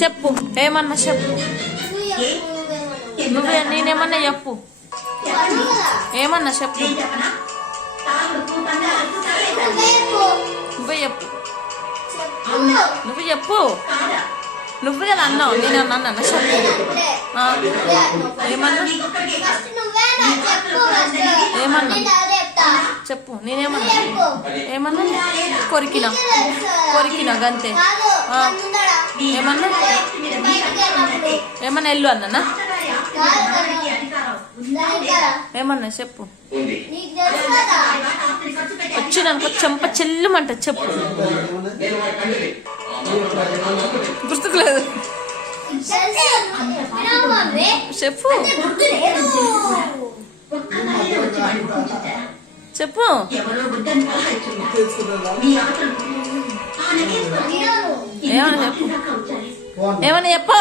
చెప్పు ఏమన్నా చెప్పు. నువ్వే నేనేమన్నా చెప్పు. ఏమన్నా చెప్పు. నువ్వే చెప్పు. నువ్వు చెప్పు. నువ్వు కదా అన్నావు, నేను అన్నా చెప్పు. ఏమన్నా ఏమన్నా చెప్పు. నేనేమన్నా ఏమన్నా కొరికినా గంతే. ఏమన్నా ఏమన్నా ఎల్లు అన్నానా. ఏమన్నా చెప్పు. వచ్చినానుకో చెంప చెల్లుమంట. చెప్పు. గుర్తుకులేదు. చెప్పు చెప్పు. ఏమన్నా చెప్పు. ఏమన్నా చెప్పు.